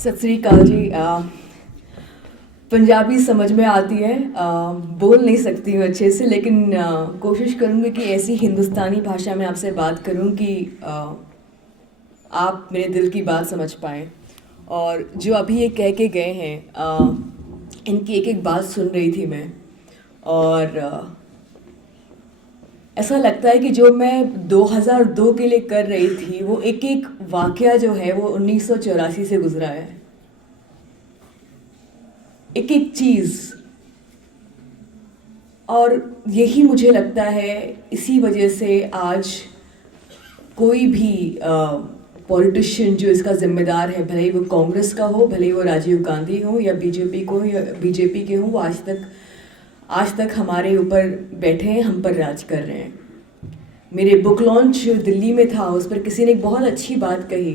सत श्री अकाल जी। पंजाबी समझ में आती है, बोल नहीं सकती हूँ अच्छे से, लेकिन कोशिश करूँगी कि ऐसी हिंदुस्तानी भाषा में आपसे बात करूँ कि आप मेरे दिल की बात समझ पाएँ। और जो अभी ये कह के गए हैं, इनकी एक एक बात सुन रही थी मैं, और ऐसा लगता है कि जो मैं 2002 के लिए कर रही थी वो एक एक वाकया जो है वो 1984 से गुजरा है। एक एक चीज़, और यही मुझे लगता है इसी वजह से आज कोई भी पॉलिटिशियन जो इसका जिम्मेदार है, भले ही वो कांग्रेस का हो, भले ही वो राजीव गांधी हो या बीजेपी को या बीजेपी के हो, वो आज तक हमारे ऊपर बैठे हैं, हम पर राज कर रहे हैं। मेरे बुक लॉन्च जो दिल्ली में था उस पर किसी ने एक बहुत अच्छी बात कही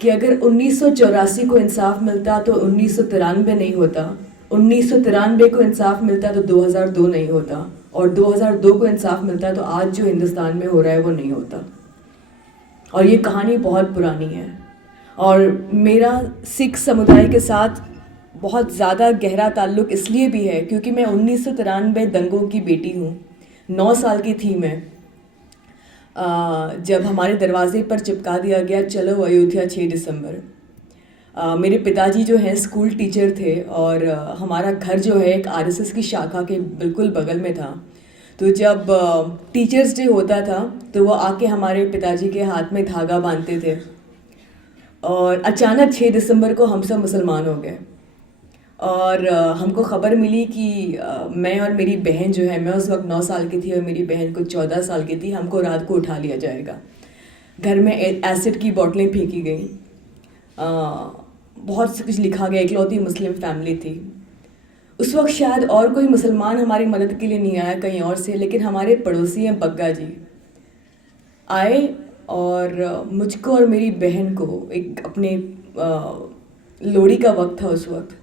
कि अगर 1984 को इंसाफ मिलता तो 1993 नहीं होता, 1993 को इंसाफ मिलता तो 2002 नहीं होता, और 2002 को इंसाफ मिलता तो आज जो हिंदुस्तान में हो रहा है वो नहीं होता। और ये कहानी बहुत पुरानी है, और मेरा सिख समुदाय के साथ बहुत ज़्यादा गहरा ताल्लुक़ इसलिए भी है क्योंकि मैं 1993 दंगों की बेटी हूँ। 9 साल की थी मैं जब हमारे दरवाजे पर चिपका दिया गया चलो अयोध्या 6 दिसंबर। मेरे पिताजी जो हैं स्कूल टीचर थे, और हमारा घर जो है एक आरएसएस की शाखा के बिल्कुल बगल में था। तो जब टीचर्स डे होता था तो वो आके हमारे पिताजी के हाथ में धागा बांधते थे, और अचानक 6 दिसंबर को हम सब मुसलमान हो गए। और हमको ख़बर मिली कि मैं और मेरी बहन जो है, मैं उस वक्त 9 साल की थी और मेरी बहन कुछ 14 साल की थी, हमको रात को उठा लिया जाएगा। घर में एसिड की बोतलें फेंकी गई, बहुत कुछ लिखा गया। इकलौती मुस्लिम फैमिली थी उस वक्त, शायद और कोई मुसलमान हमारी मदद के लिए नहीं आया कहीं और से, लेकिन हमारे पड़ोसी हैं बग्गा जी आए और मुझको और मेरी बहन को एक अपने लोहड़ी का वक्त था उस वक्त,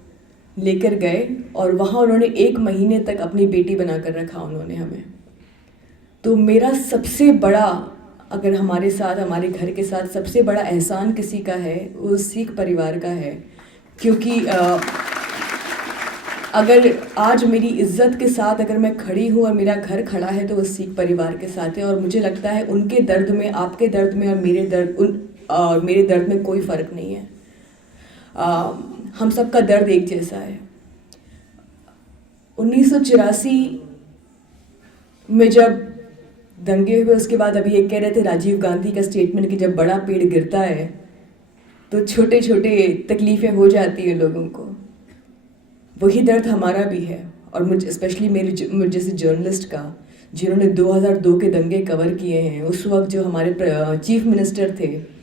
लेकर गए, और वहाँ उन्होंने 1 महीने तक अपनी बेटी बनाकर रखा उन्होंने हमें। तो मेरा सबसे बड़ा, अगर हमारे साथ, हमारे घर के साथ सबसे बड़ा एहसान किसी का है वो सिख परिवार का है, क्योंकि अगर आज मेरी इज्जत के साथ अगर मैं खड़ी हूँ और मेरा घर खड़ा है तो वो सिख परिवार के साथ है। और मुझे लगता है उनके दर्द में, आपके दर्द में और मेरे दर्द में कोई फ़र्क नहीं है। हम सबका दर्द एक जैसा है। 1984 में जब दंगे हुए, उसके बाद अभी ये कह रहे थे राजीव गांधी का स्टेटमेंट कि जब बड़ा पेड़ गिरता है तो छोटे छोटे तकलीफ़ें हो जाती हैं लोगों को, वही दर्द हमारा भी है। और मुझे स्पेशली मुझ जैसे जर्नलिस्ट का, जिन्होंने 2002 के दंगे कवर किए हैं, उस वक्त जो हमारे चीफ मिनिस्टर थे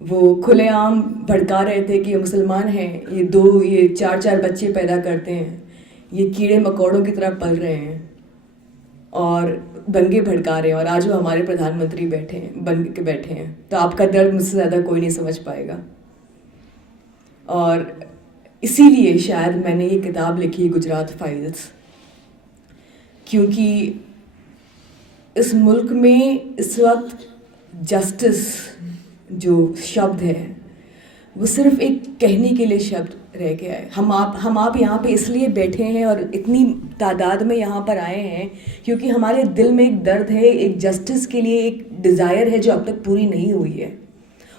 वो खुलेआम भड़का रहे थे कि ये मुसलमान हैं, ये 4 बच्चे पैदा करते हैं, ये कीड़े मकोड़ों की तरह पल रहे हैं, और दंगे भड़का रहे हैं, और आज वो हमारे प्रधानमंत्री बन के बैठे हैं। तो आपका दर्द मुझसे ज़्यादा कोई नहीं समझ पाएगा। और इसीलिए शायद मैंने ये किताब लिखी, गुजरात फाइल्स, क्योंकि इस मुल्क में इस वक्त जस्टिस जो शब्द है वो सिर्फ एक कहने के लिए शब्द रह गया है। हम आप यहाँ पे इसलिए बैठे हैं और इतनी तादाद में यहाँ पर आए हैं क्योंकि हमारे दिल में एक दर्द है, एक जस्टिस के लिए एक डिज़ायर है जो अब तक पूरी नहीं हुई है,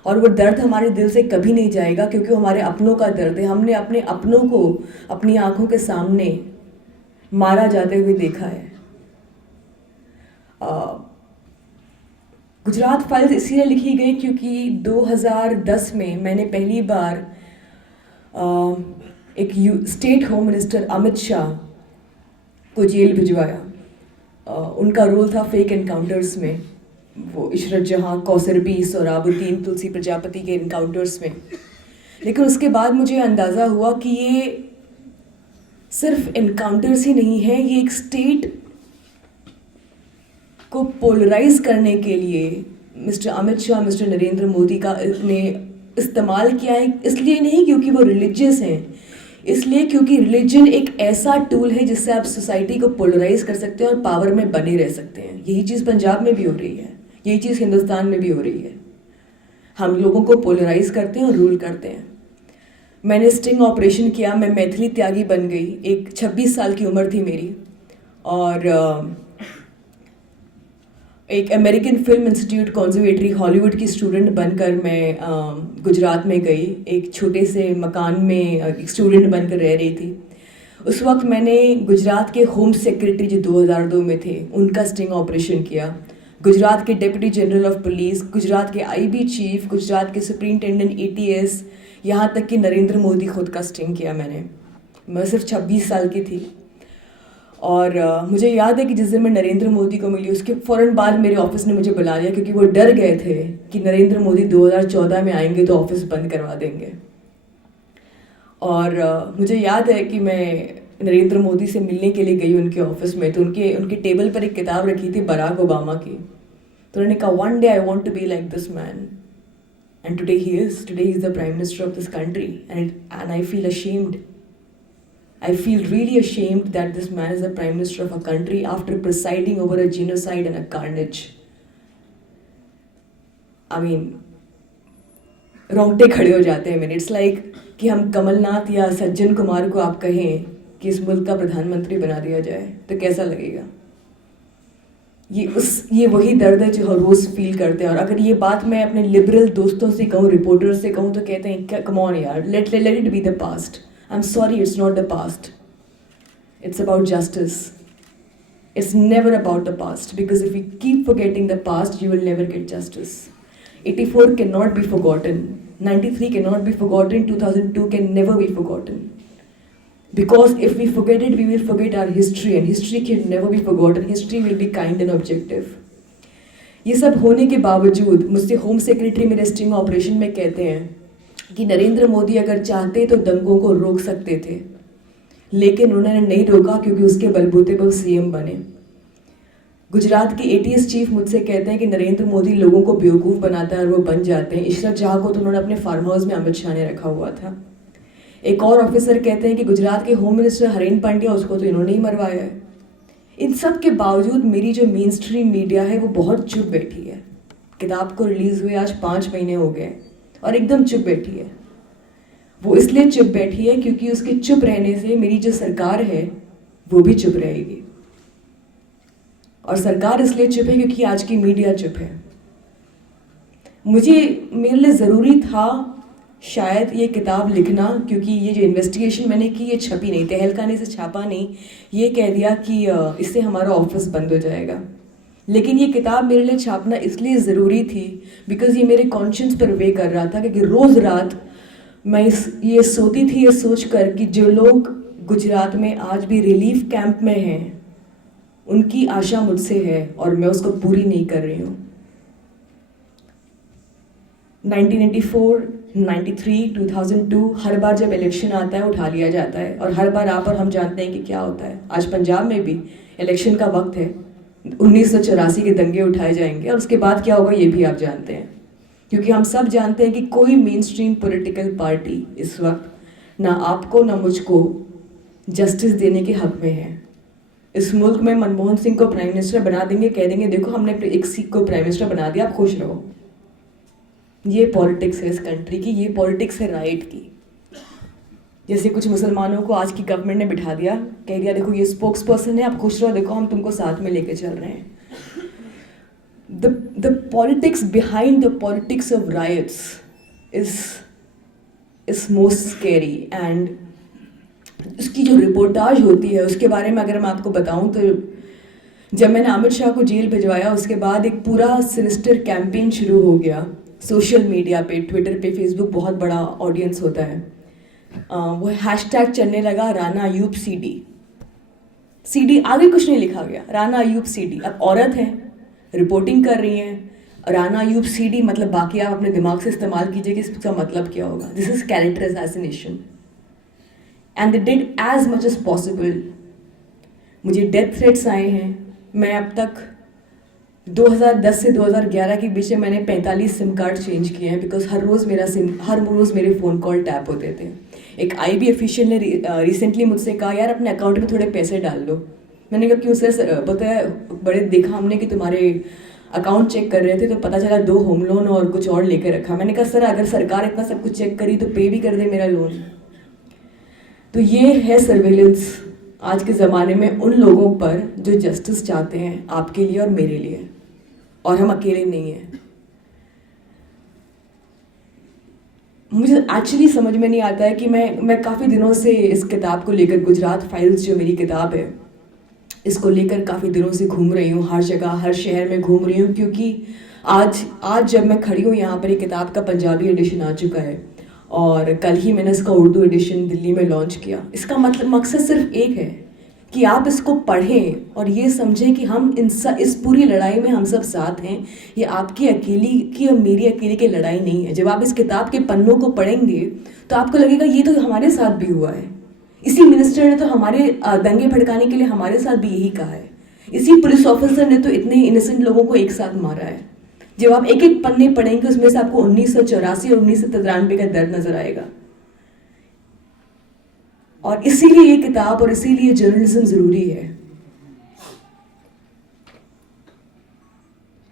और वो दर्द हमारे दिल से कभी नहीं जाएगा क्योंकि हमारे अपनों का दर्द है। हमने अपने अपनों को अपनी आंखों के सामने मारा जाते हुए देखा है। गुजरात फाइल्स इसीलिए लिखी गई क्योंकि 2010 में मैंने पहली बार एक state home minister Amit Shah को जेल भिजवाया। उनका रोल था फेक एनकाउंटर्स में, वो इशरत जहाँ, कौसर बी, सोहराबुद्दीन, तुलसी प्रजापति के इनकाउंटर्स में। लेकिन उसके बाद मुझे अंदाज़ा हुआ कि ये सिर्फ इनकाउंटर्स ही नहीं है, ये एक स्टेट को पोलराइज करने के लिए मिस्टर अमित शाह, मिस्टर नरेंद्र मोदी का ने इस्तेमाल किया है। इसलिए नहीं क्योंकि वो रिलीजियस हैं, इसलिए क्योंकि रिलीजन एक ऐसा टूल है जिससे आप सोसाइटी को पोलराइज कर सकते हैं और पावर में बने रह सकते हैं। यही चीज़ पंजाब में भी हो रही है, यही चीज़ हिंदुस्तान में भी हो रही है। हम लोगों को पोलराइज करते हैं और रूल करते हैं। मैंने स्टिंग ऑपरेशन किया, मैं मैथिली त्यागी बन गई। एक 26 साल की उम्र थी मेरी, और एक अमेरिकन फिल्म इंस्टीट्यूट कॉन्जर्वेटरी हॉलीवुड की स्टूडेंट बनकर मैं गुजरात में गई। एक छोटे से मकान में एक स्टूडेंट बनकर रह रही थी। उस वक्त मैंने गुजरात के होम सेक्रेटरी जो 2002 में थे उनका स्टिंग ऑपरेशन किया, गुजरात के deputy general of police, Gujarat के आईबी चीफ, गुजरात के सुप्रिंटेंडेंट एटीएस, यहाँ तक कि नरेंद्र मोदी खुद का स्टिंग किया मैंने। मैं सिर्फ 26 साल की थी। और मुझे याद है कि जिस दिन मैं नरेंद्र मोदी को मिली उसके फ़ौरन बाद मेरे ऑफिस ने मुझे बुला लिया, क्योंकि वो डर गए थे कि नरेंद्र मोदी 2014 में आएंगे तो ऑफिस बंद करवा देंगे। और मुझे याद है कि मैं नरेंद्र मोदी से मिलने के लिए गई उनके ऑफिस में, तो उनके टेबल पर एक किताब रखी थी बराक ओबामा की। तो उन्होंने कहा, one day I want to be like this man, and today he is the prime minister of this country, and I feel ashamed. I feel really ashamed that this man is the Prime Minister of a country after presiding over a genocide and a carnage. I mean, रोंगटे खड़े हो जाते हैं मेरे. It's like कि हम कमलनाथ या सज्जन कुमार को आप कहें कि इस मुल्क का प्रधानमंत्री बना दिया जाए तो कैसा लगेगा. ये वही दर्द है जो हर रोज़ फील करते हैं. और अगर ये बात मैं अपने लिबरल दोस्तों से कहूँ, रिपोर्टर्स से कहूँ, तो कहते हैं कम ऑन यार, let it be the past. I'm sorry, it's not the past. It's about justice. It's never about the past, because if you keep forgetting the past, you will never get justice. 84 cannot be forgotten. 93 cannot be forgotten. 2002 can never be forgotten. Because if we forget it, we will forget our history, and history can never be forgotten. History will be kind and objective. ये सब होने के बावजूद मुझसे home secretary मेरे sting operation में कहते हैं कि नरेंद्र मोदी अगर चाहते तो दंगों को रोक सकते थे, लेकिन उन्होंने नहीं रोका क्योंकि उसके बलबूते पर सीएम बने. गुजरात के एटीएस चीफ मुझसे कहते हैं कि नरेंद्र मोदी लोगों को बेवकूफ़ बनाता है और वो बन जाते हैं. इशरत जहाँ को तो उन्होंने अपने फार्म हाउस में अमित शाह ने रखा हुआ था. एक और ऑफिसर कहते हैं कि गुजरात के होम मिनिस्टर हरेन पांड्या, उसको तो इन्होंने ही मरवाया है. इन सब के बावजूद मेरी जो मेन स्ट्रीम मीडिया है वो बहुत चुप बैठी है. किताब को रिलीज़ हुए आज 5 महीने हो गए और एकदम चुप बैठी है. वो इसलिए चुप बैठी है क्योंकि उसके चुप रहने से मेरी जो सरकार है वो भी चुप रहेगी. और सरकार इसलिए चुप है क्योंकि आज की मीडिया चुप है. मेरे लिए ज़रूरी था शायद ये किताब लिखना, क्योंकि ये जो इन्वेस्टिगेशन मैंने की ये छपी नहीं, तहलकाने से छापा नहीं. ये कह दिया कि इससे हमारा ऑफिस बंद हो जाएगा. लेकिन ये किताब मेरे लिए छापना इसलिए ज़रूरी थी बिकॉज़ ये मेरे कॉन्शियंस पर वे कर रहा था कि रोज़ रात मैं ये सोती थी ये सोच कर कि जो लोग गुजरात में आज भी रिलीफ कैंप में हैं उनकी आशा मुझसे है और मैं उसको पूरी नहीं कर रही हूँ. 1994, 93, 2002 हर बार जब इलेक्शन आता है उठा लिया जाता है, और हर बार आप और हम जानते हैं कि क्या होता है. आज पंजाब में भी इलेक्शन का वक्त है, 1984 के दंगे उठाए जाएंगे और उसके बाद क्या होगा ये भी आप जानते हैं. क्योंकि हम सब जानते हैं कि कोई मेन स्ट्रीम पॉलिटिकल पार्टी इस वक्त ना आपको ना मुझको जस्टिस देने के हक में है. इस मुल्क में मनमोहन सिंह को प्राइम मिनिस्टर बना देंगे, कह देंगे देखो हमने एक सिख को प्राइम मिनिस्टर बना दिया, आप खुश रहो. ये पॉलिटिक्स है इस कंट्री की, ये पॉलिटिक्स है राइट की. जैसे कुछ मुसलमानों को आज की गवर्नमेंट ने बिठा दिया, कह दिया देखो ये स्पोक्स पर्सन है, आप खुश रहो, देखो हम तुमको साथ में लेके चल रहे हैं. The politics behind the politics of riots is most scary. and उसकी जो रिपोर्टाज होती है उसके बारे में अगर मैं आपको बताऊं तो जब मैंने अमित शाह को जेल भिजवाया उसके बाद एक पूरा सिनिस्टर कैंपेन शुरू हो गया सोशल मीडिया पे, ट्विटर पे, फेसबुक बहुत बड़ा ऑडियंस होता है. वो हैशटैग चलने लगा राना अयूब सीडी, आगे कुछ नहीं लिखा गया, राना अयूब सीडी. अब औरत है, रिपोर्टिंग कर रही हैं, राना अयूब सीडी, मतलब बाकी आप अपने दिमाग से इस्तेमाल कीजिए कि इसका मतलब क्या होगा. This is character assassination and they did as much as possible. मुझे डेथ थ्रेट्स आए हैं. मैं अब तक 2010 से 2011 के बीच में मैंने 45 सिम कार्ड चेंज किए हैं बिकॉज हर रोज़ मेरे फ़ोन कॉल टैप होते थे. एक आईबी ऑफिशियल ने रिसेंटली मुझसे कहा यार अपने अकाउंट में थोड़े पैसे डाल लो. मैंने कहा क्यों सर, बताया बड़े देखा हमने कि तुम्हारे अकाउंट चेक कर रहे थे तो पता चला 2 होम लोन और कुछ और लेकर रखा. मैंने कहा सर अगर सरकार इतना सब कुछ चेक करी तो पे भी कर दे मेरा लोन. तो ये है सर्वेलेंस आज के ज़माने में उन लोगों पर जो जस्टिस चाहते हैं आपके लिए और मेरे लिए, और हम अकेले नहीं हैं। मुझे एक्चुअली समझ में नहीं आता है कि मैं काफ़ी दिनों से इस किताब को लेकर, गुजरात फाइल्स जो मेरी किताब है, इसको लेकर काफ़ी दिनों से घूम रही हूँ, हर जगह हर शहर में घूम रही हूँ, क्योंकि आज जब मैं खड़ी हूँ यहाँ पर, ये किताब का पंजाबी एडिशन आ चुका है और कल ही मैंने इसका उर्दू एडिशन दिल्ली में लॉन्च किया। इसका मकसद सिर्फ एक है कि आप इसको पढ़ें और ये समझें कि हम इस पूरी लड़ाई में हम सब साथ हैं। ये आपकी अकेली की और मेरी अकेली की लड़ाई नहीं है। जब आप इस किताब के पन्नों को पढ़ेंगे तो आपको लगेगा ये तो हमारे साथ भी हुआ है, इसी मिनिस्टर ने तो हमारे दंगे भड़काने के लिए हमारे साथ भी यही कहा है, इसी पुलिस ऑफिसर ने तो इतने इनोसेंट लोगों को एक साथ मारा है। जब आप एक एक पन्ने पढ़ेंगे उसमें से आपको 1984 और 1993 का दर्द नजर आएगा। और इसीलिए ये किताब और इसीलिए जर्नलिज्म जरूरी है।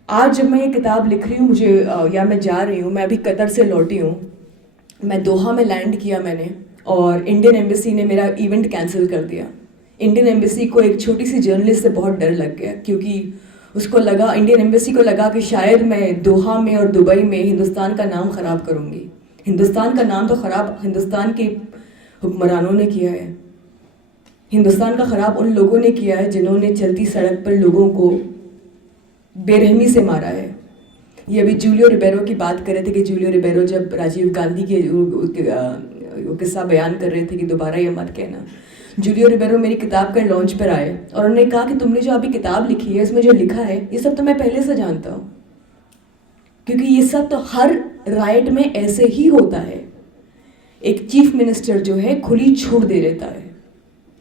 आज जब मैं ये किताब लिख रही हूँ, मैं जा रही हूँ, मैं अभी कतर से लौटी हूँ, मैं दोहा में लैंड किया मैंने, और इंडियन एम्बेसी ने मेरा इवेंट कैंसिल कर दिया। इंडियन एम्बेसी को एक छोटी सी जर्नलिस्ट से बहुत डर लग गया, क्योंकि उसको लगा, इंडियन एम्बेसी को लगा कि शायद मैं दोहा में और दुबई में हिंदुस्तान का नाम खराब करूँगी। हिंदुस्तान का नाम तो खराब हिंदुस्तान के हुक्मरानों ने किया है, हिंदुस्तान का खराब उन लोगों ने किया है जिन्होंने चलती सड़क पर लोगों को बेरहमी से मारा है। ये अभी जूलियो रिबेरो की बात कर रहे थे कि जूलियो रिबेरो जब राजीव गांधी के किस्सा बयान कर रहे थे कि दोबारा ये मत कहना, जूलियो रिबेरो मेरी किताब का लॉन्च पर आए और उन्होंने कहा कि तुमने जो अभी किताब लिखी है इसमें जो लिखा है ये सब तो मैं पहले से जानता हूँ, क्योंकि ये सब तो हर राइट में ऐसे ही होता है। एक चीफ मिनिस्टर जो है खुली छूट दे देता है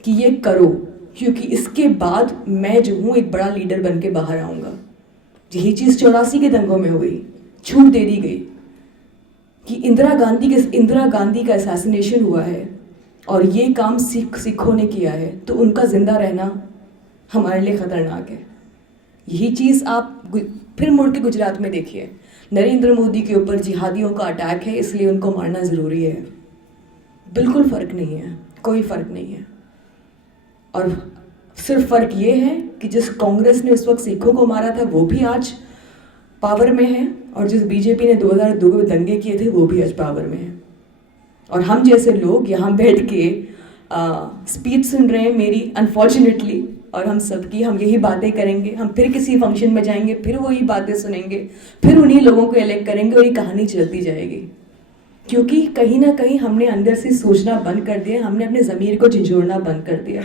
कि ये करो, क्योंकि इसके बाद मैं जो हूँ एक बड़ा लीडर बन के बाहर आऊँगा। यही चीज़ 84 के दंगों में हुई, छूट दे दी गई कि इंदिरा गांधी का असैसिनेशन हुआ है और ये काम सिखों ने किया है, तो उनका जिंदा रहना हमारे लिए ख़तरनाक है। यही चीज़ आप फिर मुड़ के गुजरात में देखिए, नरेंद्र मोदी के ऊपर जिहादियों का अटैक है इसलिए उनको मारना ज़रूरी है। बिल्कुल फ़र्क नहीं है, कोई फ़र्क नहीं है। और सिर्फ फ़र्क ये है कि जिस कांग्रेस ने उस वक्त सिखों को मारा था वो भी आज पावर में है, और जिस बीजेपी ने 2002 में दंगे किए थे वो भी आज पावर में है। और हम जैसे लोग यहाँ बैठ के स्पीच सुन रहे हैं मेरी, अनफॉर्चुनेटली, और हम सबकी हम यही बातें करेंगे। हम फिर किसी फंक्शन में जाएंगे, फिर वही बातें सुनेंगे, फिर उन्हीं लोगों को इलेक्ट करेंगे और ये कहानी चलती जाएगी। क्योंकि कहीं ना कहीं हमने अंदर से सोचना बंद कर दिया, हमने अपने ज़मीर को झिझोड़ना बंद कर दिया,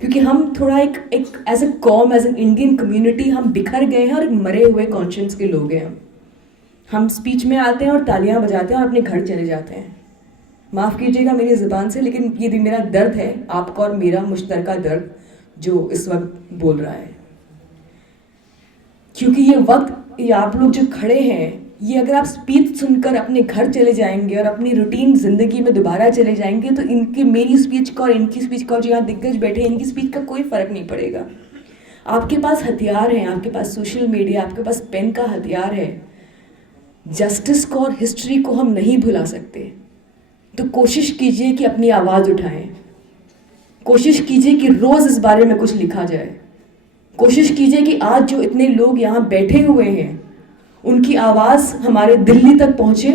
क्योंकि हम थोड़ा एक as a com, as an Indian community हम बिखर गए हैं और एक मरे हुए कॉन्शियंस के लोग हैं। हम स्पीच में आते हैं और तालियां बजाते हैं और अपने घर चले जाते हैं। माफ़ कीजिएगा मेरी ज़ुबान से, लेकिन ये मेरा दर्द है, आपका और मेरा मुश्तरका दर्द जो इस वक्त बोल रहा है। क्योंकि ये वक्त, ये आप लोग जो खड़े हैं, ये अगर आप स्पीच सुनकर अपने घर चले जाएंगे और अपनी रूटीन ज़िंदगी में दोबारा चले जाएंगे तो इनकी, मेरी स्पीच का और इनकी स्पीच का, और जो यहाँ दिग्गज बैठे हैं इनकी स्पीच का कोई फ़र्क नहीं पड़ेगा। आपके पास हथियार हैं, आपके पास सोशल मीडिया, आपके पास पेन का हथियार है। जस्टिस को और हिस्ट्री को हम नहीं भुला सकते, तो कोशिश कीजिए कि अपनी आवाज़ उठाएं, कोशिश कीजिए कि रोज़ इस बारे में कुछ लिखा जाए, कोशिश कीजिए कि आज जो इतने लोग यहाँ बैठे हुए हैं उनकी आवाज़ हमारे दिल्ली तक पहुँचे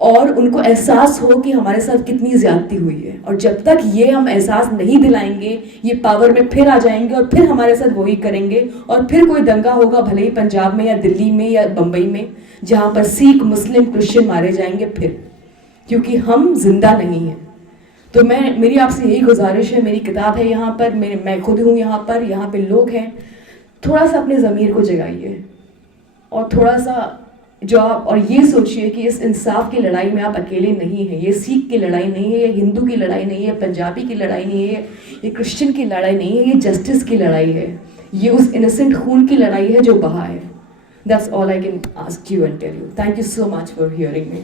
और उनको एहसास हो कि हमारे साथ कितनी ज़्यादती हुई है। और जब तक ये हम एहसास नहीं दिलाएंगे, ये पावर में फिर आ जाएंगे और फिर हमारे साथ वही करेंगे, और फिर कोई दंगा होगा, भले ही पंजाब में या दिल्ली में या बम्बई में, जहाँ पर सिख, मुस्लिम, क्रिश्चियन मारे जाएंगे फिर, क्योंकि हम जिंदा नहीं हैं। तो मेरी आपसे यही गुजारिश है, मेरी किताब है यहाँ पर, मैं खुद हूँ यहाँ पे लोग हैं, थोड़ा सा अपने ज़मीर को जगाइए और थोड़ा सा जो आप, और ये सोचिए कि इस इंसाफ की लड़ाई में आप अकेले नहीं हैं। ये सिख की लड़ाई नहीं है, ये हिंदू की लड़ाई नहीं है, पंजाबी की लड़ाई नहीं है, ये क्रिश्चियन की लड़ाई नहीं है, ये जस्टिस की लड़ाई है, ये उस इनोसेंट खून की लड़ाई है जो बहा है। That's all I can ask you and tell you. Thank you so much for hearing me.